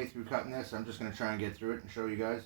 way through cutting this. I'm just going to try and get through it and show you guys.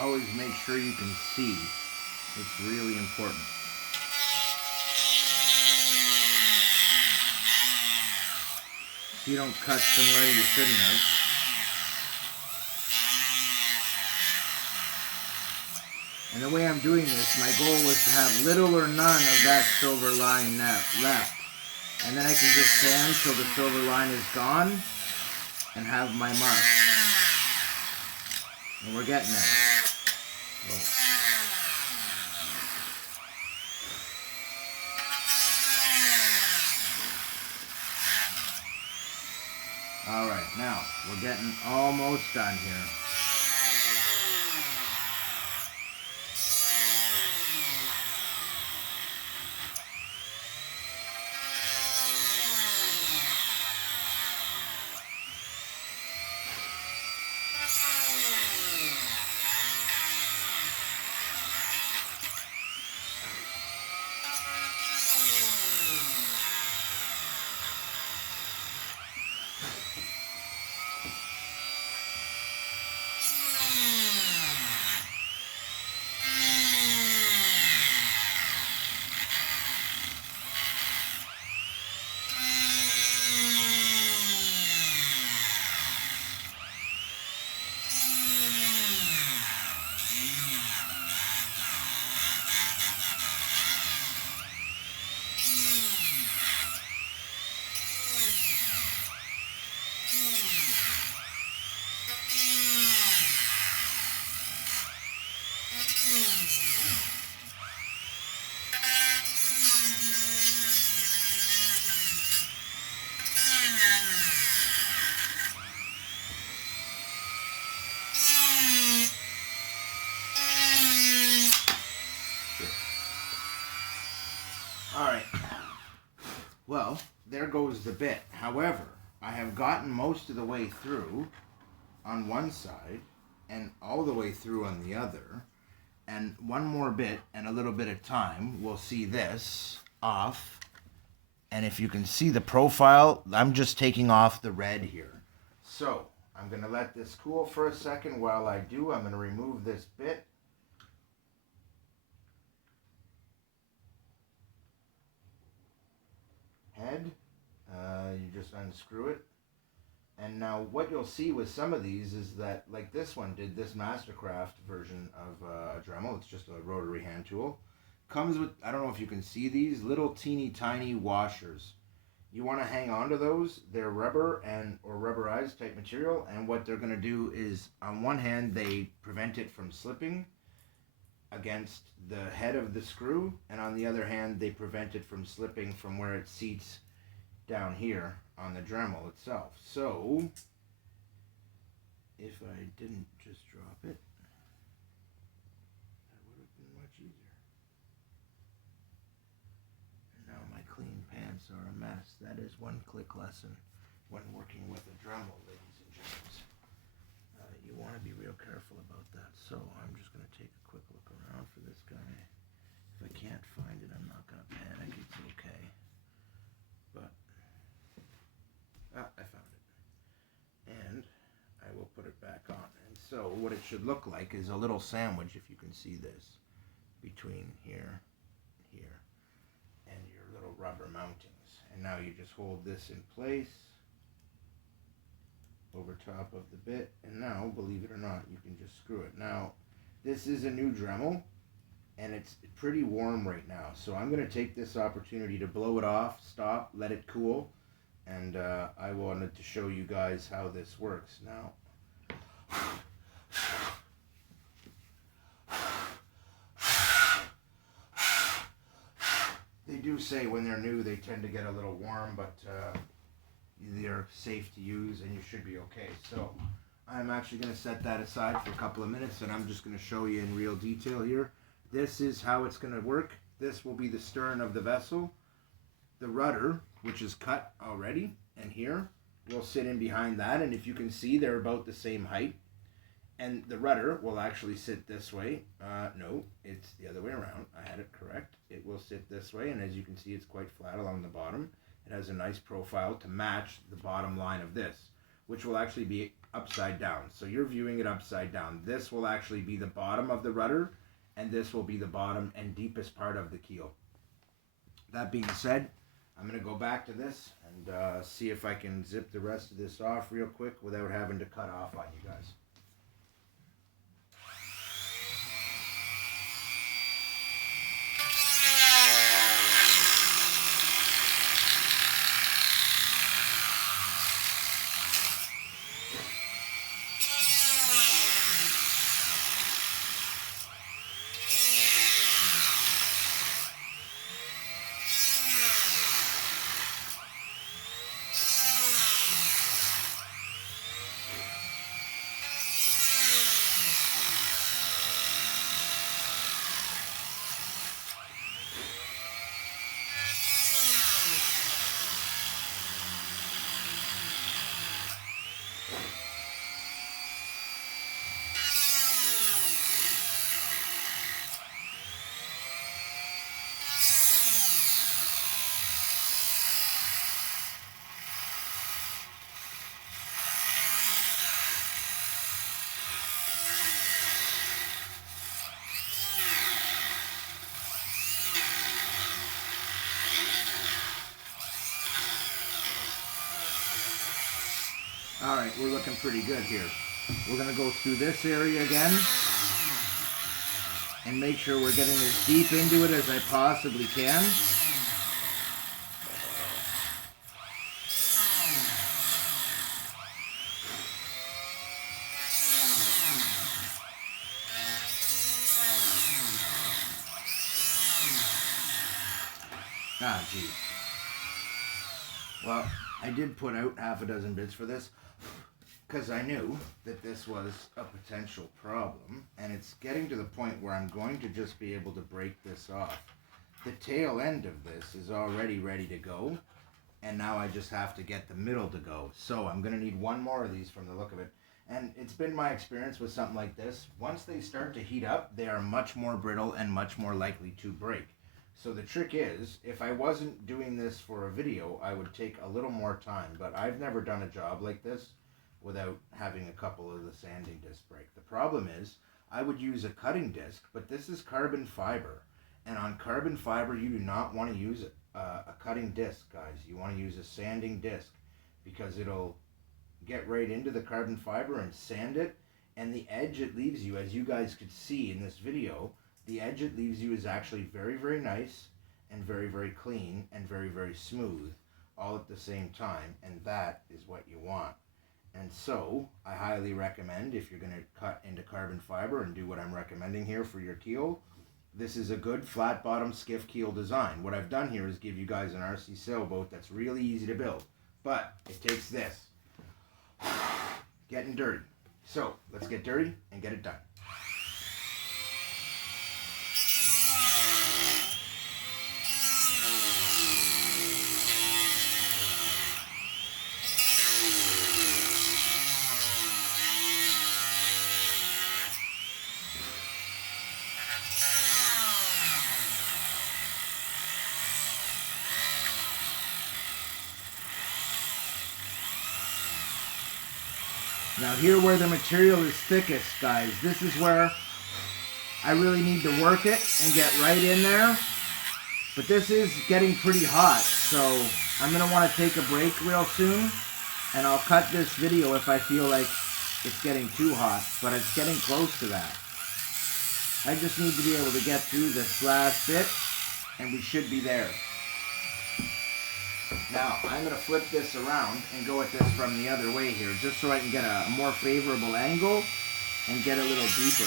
Always make sure you can see. It's really important. So you don't cut somewhere you shouldn't have. And the way I'm doing this, my goal was to have little or none of that silver line left. And then I can just sand till the silver line is gone and have my mark. And we're getting there. Whoa. Now, we're getting almost done here. Alright, well, there goes the bit. However, I have gotten most of the way through on one side and all the way through on the other. And one more bit and a little bit of time, we'll see this off. And if you can see the profile, I'm just taking off the red here. So, I'm going to let this cool for a second. While I do, I'm going to remove this bit. Head, you just unscrew it, and now what you'll see with some of these is that, like this one did, this Mastercraft version of a Dremel, it's just a rotary hand tool, comes with, I don't know if you can see these little teeny tiny washers. You want to hang on to those. They're rubber or rubberized type material, and what they're going to do is, on one hand, they prevent it from slipping against the head of the screw, and on the other hand they prevent it from slipping from where it seats down here on the Dremel itself. So if I didn't just drop it, that would have been much easier. And now my clean pants are a mess. That is one click lesson when working with a Dremel, ladies and gentlemen. You want to be real careful about that. So I'm just going to take a quick look around for this guy. If I can't find it, I'm not going to panic. It's okay. But I found it. And I will put it back on. And so what it should look like is a little sandwich, if you can see this, between here, here, and your little rubber mountings. And now you just hold this in place over top of the bit, and now, believe it or not, you can just screw it. Now, this is a new Dremel, and it's pretty warm right now, so I'm going to take this opportunity to blow it off, stop, let it cool, and I wanted to show you guys how this works. Now, they do say when they're new they tend to get a little warm, but they're safe to use and you should be okay. So I'm actually going to set that aside for a couple of minutes, and I'm just going to show you in real detail here. This is how it's going to work. This will be the stern of the vessel. The rudder, which is cut already, and here will sit in behind that, and if you can see, they're about the same height. And the rudder will actually sit this way. No, it's the other way around. I had it correct. It will sit this way, and as you can see, it's quite flat along the bottom. It has a nice profile to match the bottom line of this, which will actually be upside down. So you're viewing it upside down. This will actually be the bottom of the rudder, and this will be the bottom and deepest part of the keel. That being said, I'm going to go back to this and see if I can zip the rest of this off real quick without having to cut off on you guys. point, we're looking pretty good here. We're going to go through this area again and make sure we're getting as deep into it as I possibly can. Ah, geez. Well, I did put out half a dozen bits for this because I knew that this was a potential problem, and it's getting to the point where I'm going to just be able to break this off. The tail end of this is already ready to go, and now I just have to get the middle to go. So I'm going to need one more of these from the look of it. And it's been my experience with something like this, once they start to heat up, they are much more brittle and much more likely to break. So the trick is, if I wasn't doing this for a video, I would take a little more time. But I've never done a job like this without having a couple of the sanding discs break. The problem is, I would use a cutting disc, but this is carbon fiber. And on carbon fiber, you do not want to use a cutting disc, guys. You want to use a sanding disc because it'll get right into the carbon fiber and sand it. And the edge it leaves you, as you guys could see in this video, the edge it leaves you is actually very, very nice and very, very clean and very, very smooth all at the same time. And that is what you want. And so I highly recommend, if you're going to cut into carbon fiber and do what I'm recommending here for your keel, this is a good flat bottom skiff keel design. What I've done here is give you guys an RC sailboat that's really easy to build. But it takes this. Getting dirty. So let's get dirty and get it done. Now here where the material is thickest, guys, this is where I really need to work it and get right in there. But this is getting pretty hot, so I'm going to want to take a break real soon. And I'll cut this video if I feel like it's getting too hot, but it's getting close to that. I just need to be able to get through this last bit, and we should be there. Now, I'm going to flip this around and go at this from the other way here, just so I can get a more favorable angle and get a little deeper.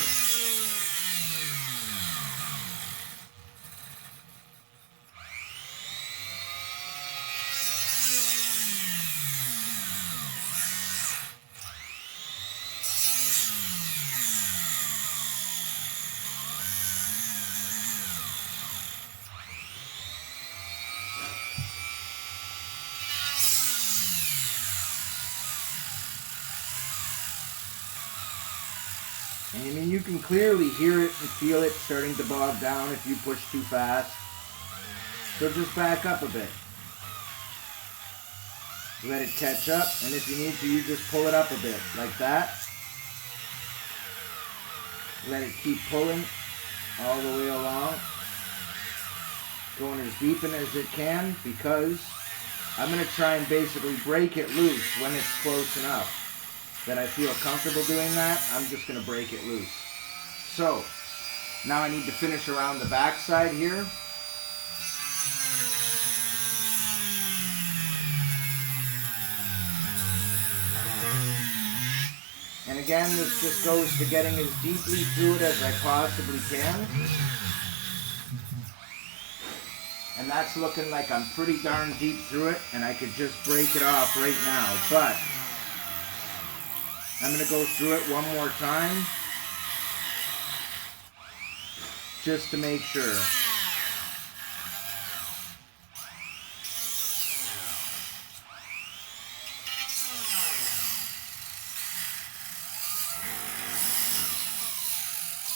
And I mean, you can clearly hear it and feel it starting to bog down if you push too fast. So just back up a bit. Let it catch up, and if you need to, you just pull it up a bit, like that. Let it keep pulling all the way along. Going as deep in as it can, because I'm going to try and basically break it loose when it's close enough that I feel comfortable doing that. I'm just going to break it loose. So, now I need to finish around the back side here. And again, this just goes to getting as deeply through it as I possibly can. And that's looking like I'm pretty darn deep through it, and I could just break it off right now. But I'm going to go through it one more time, just to make sure.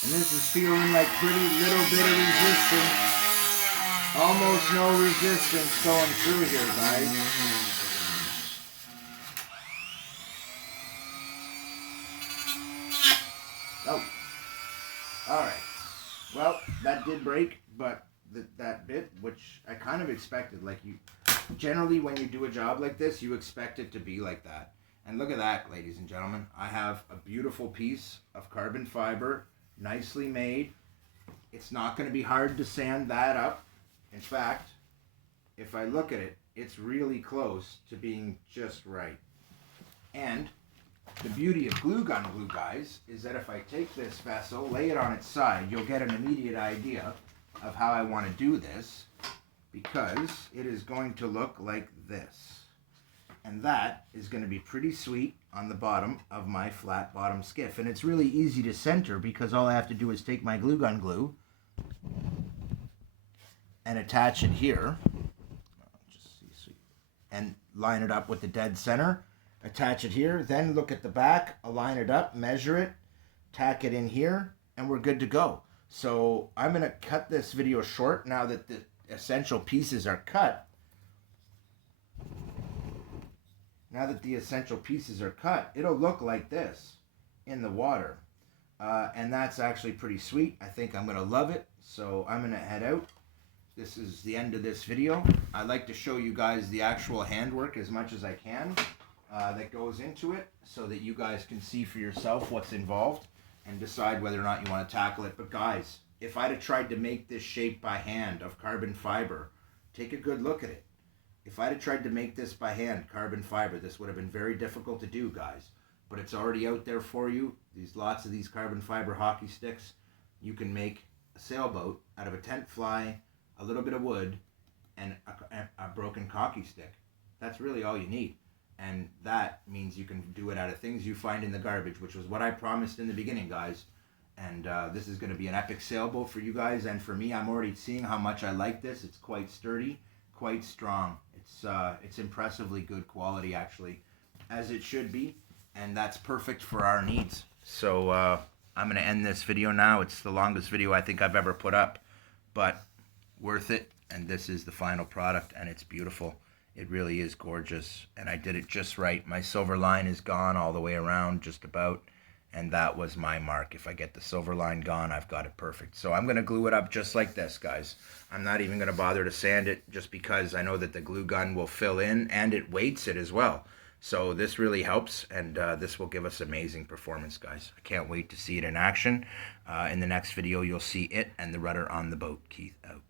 And this is feeling like pretty little bit of resistance. Almost no resistance going through here, guys. Oh. Alright. Well, that did break, but that bit, which I kind of expected, like generally when you do a job like this, you expect it to be like that. And look at that, ladies and gentlemen. I have a beautiful piece of carbon fiber, nicely made. It's not going to be hard to sand that up. In fact, if I look at it, it's really close to being just right. And the beauty of glue gun glue, guys, is that if I take this vessel, lay it on its side, you'll get an immediate idea of how I want to do this, because it is going to look like this. And that is going to be pretty sweet on the bottom of my flat bottom skiff. And it's really easy to center because all I have to do is take my glue gun glue and attach it here. And line it up with the dead center. Attach it here. Then look at the back, align it up, measure it, tack it in here, and we're good to go. So I'm going to cut this video short now that the essential pieces are cut. Now that the essential pieces are cut, it'll look like this in the water. And that's actually pretty sweet. I think I'm going to love it. So I'm going to head out. This is the end of this video. I like to show you guys the actual handwork as much as I can that goes into it so that you guys can see for yourself what's involved and decide whether or not you want to tackle it. But guys, if I'd have tried to make this shape by hand of carbon fiber, take a good look at it. If I'd have tried to make this by hand, carbon fiber, this would have been very difficult to do, guys. But it's already out there for you. There's lots of these carbon fiber hockey sticks. You can make a sailboat out of a tent fly, a little bit of wood, and a broken hockey stick. That's really all you need. And that means you can do it out of things you find in the garbage, which was what I promised in the beginning, guys. And this is going to be an epic sailboat for you guys. And for me, I'm already seeing how much I like this. It's quite sturdy, quite strong. It's impressively good quality, actually, as it should be. And that's perfect for our needs. So I'm going to end this video now. It's the longest video I think I've ever put up, but worth it. And this is the final product, and it's beautiful. It really is gorgeous, and I did it just right. My silver line is gone all the way around, just about, and that was my mark. If I get the silver line gone, I've got it perfect. So I'm going to glue it up just like this, guys. I'm not even going to bother to sand it just because I know that the glue gun will fill in, and it weights it as well. So this really helps, and this will give us amazing performance, guys. I can't wait to see it in action. In the next video, you'll see it and the rudder on the boat. Keith out.